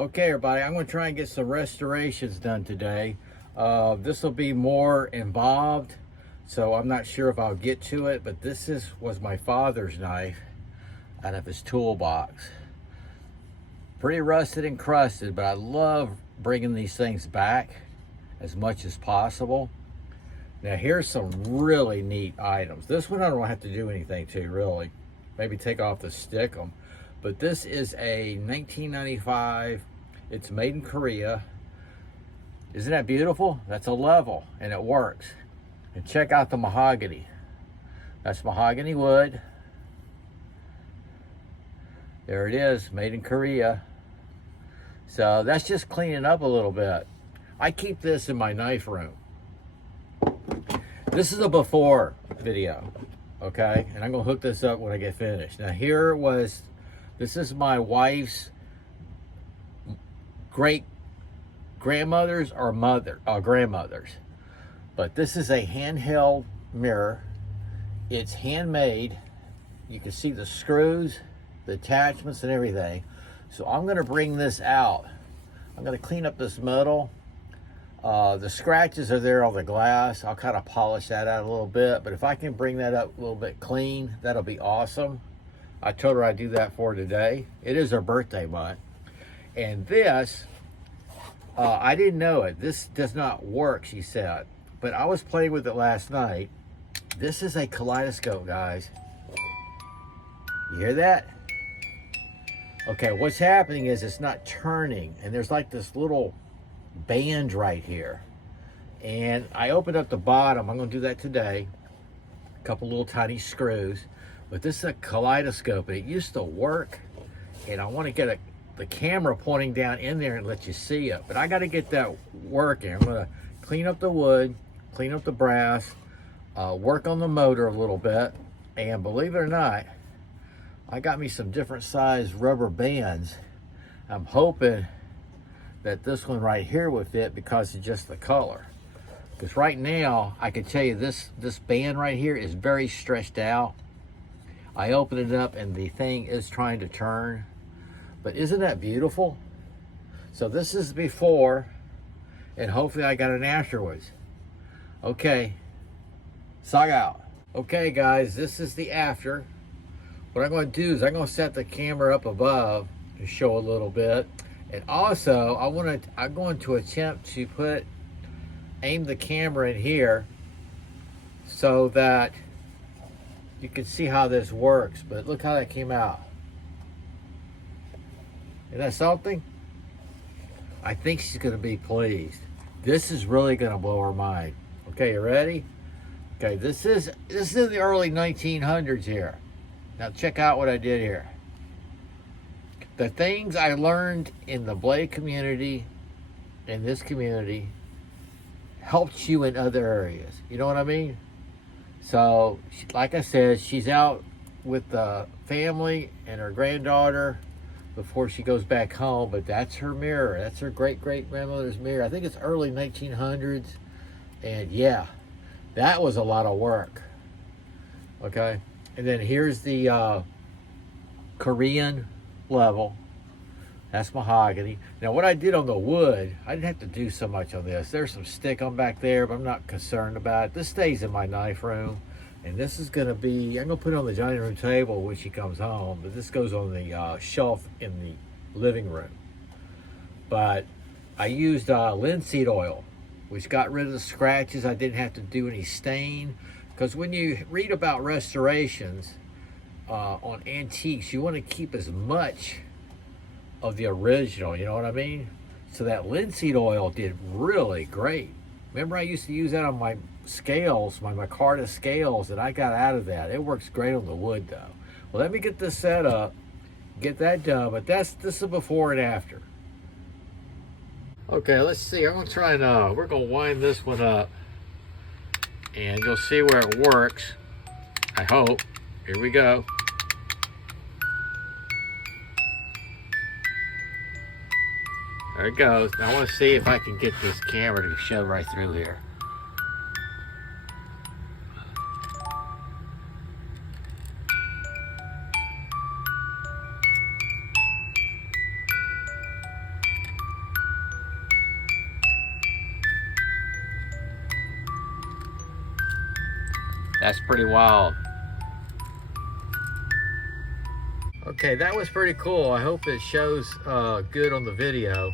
Okay, everybody, I'm going to try and get some restorations done today. This will be more involved, so I'm not sure if I'll get to it, but was my father's knife out of his toolbox. Pretty rusted and crusted, but I love bringing these things back as much as possible. Now, here's some really neat items. This one I don't have to do anything to, really. Maybe take off the stickum. But this is a 1995. It's made in Korea. Isn't that beautiful? That's a level, and it works. And check out the mahogany. That's mahogany wood. There it is, made in Korea. So that's just cleaning up a little bit. I keep this in my knife room. This is a before video, okay? And I'm gonna hook this up when I get finished. Now this is my wife's great grandmother's or grandmother's. But this is a handheld mirror. It's handmade. You can see the screws, the attachments and everything. So I'm gonna bring this out. I'm gonna clean up this metal. The scratches are there on the glass. I'll kind of polish that out a little bit, but if I can bring that up a little bit clean, that'll be awesome. I told her I'd do that for today. It is her birthday month. And this, I didn't know it. This does not work, she said. But I was playing with it last night. This is a kaleidoscope, guys. You hear that? Okay, what's happening is it's not turning, and there's like this little band right here. And I opened up the bottom. I'm gonna do that today. A couple little tiny screws. But this is a kaleidoscope, and it used to work. And I want to get the camera pointing down in there and let you see it. But I got to get that working. I'm going to clean up the wood, clean up the brass, work on the motor a little bit. And believe it or not, I got me some different size rubber bands. I'm hoping that this one right here would fit because of just the color. Because right now, I can tell you this band right here is very stretched out. I open it up and the thing is trying to turn. But isn't that beautiful? So this is before, and hopefully I got an afterwards. Okay, SOG out. Okay guys, this is the after. What I'm going to do is I'm going to set the camera up above to show a little bit. And also, I'm going to attempt to aim the camera in here so that you can see how this works. But look how that came out. Isn't that something? I think she's going to be pleased. This is really going to blow her mind. Okay, you ready? Okay, this is the early 1900s here. Now check out what I did here. The things I learned in the blade community, in this community, helped you in other areas. You know what I mean? So, like I said, she's out with the family and her granddaughter before she goes back home, but that's her mirror. That's her great-great-grandmother's mirror. I think it's early 1900s, and yeah, that was a lot of work. Okay, and then here's the Korean level. That's mahogany. Now, what I did on the wood, I didn't have to do so much on this. There's some stickum back there, but I'm not concerned about it. This stays in my knife room, and this is going to be, I'm going to put it on the dining room table when she comes home, but this goes on the shelf in the living room. But I used linseed oil, which got rid of the scratches. I didn't have to do any stain, because when you read about restorations on antiques, you want to keep as much of the original, you know what I mean? So that linseed oil did really great. Remember, I used to use that on my scales, my micarta scales, and I got out of that. It works great on the wood though. Well, let me get this set up, get that done, but this is before and after. Okay, let's see. I'm gonna try and we're gonna wind this one up, and you'll see where it works. I hope. Here we go. There it goes. Now I want to see if I can get this camera to show right through here. That's pretty wild. Okay, that was pretty cool. I hope it shows good on the video.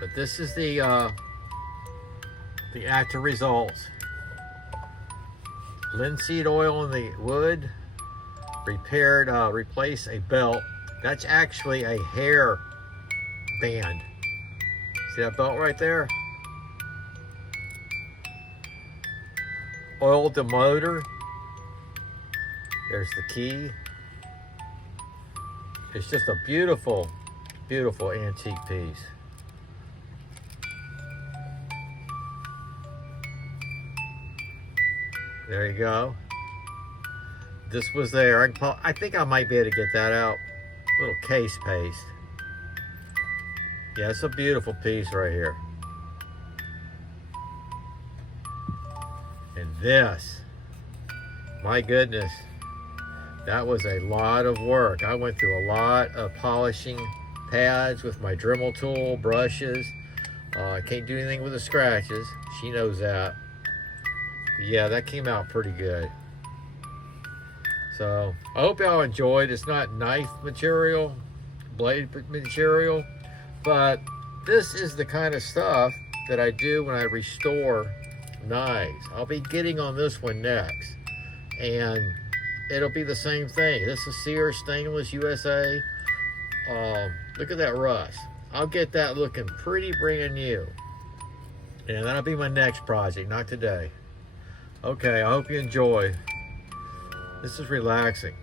But this is the after results. Linseed oil in the wood. Repaired, replace a belt. That's actually a hair band. See that belt right there? Oiled the motor. There's the key. It's just a beautiful, beautiful antique piece. There you go. This was there. I think I might be able to get that out. Little case paste. Yeah, it's a beautiful piece right here. And this, my goodness, that was a lot of work. I went through a lot of polishing pads with my Dremel tool, brushes. I can't do anything with the scratches. She knows that. But yeah, that came out pretty good. So I hope y'all enjoyed. It's not knife material, blade material, but this is the kind of stuff that I do when I restore knives. I'll be getting on this one next, and it'll be the same thing. This is Sears Stainless USA. Look at that rust. I'll get that looking pretty brand new, and that'll be my next project, not today. Okay, I hope you enjoy. This is relaxing.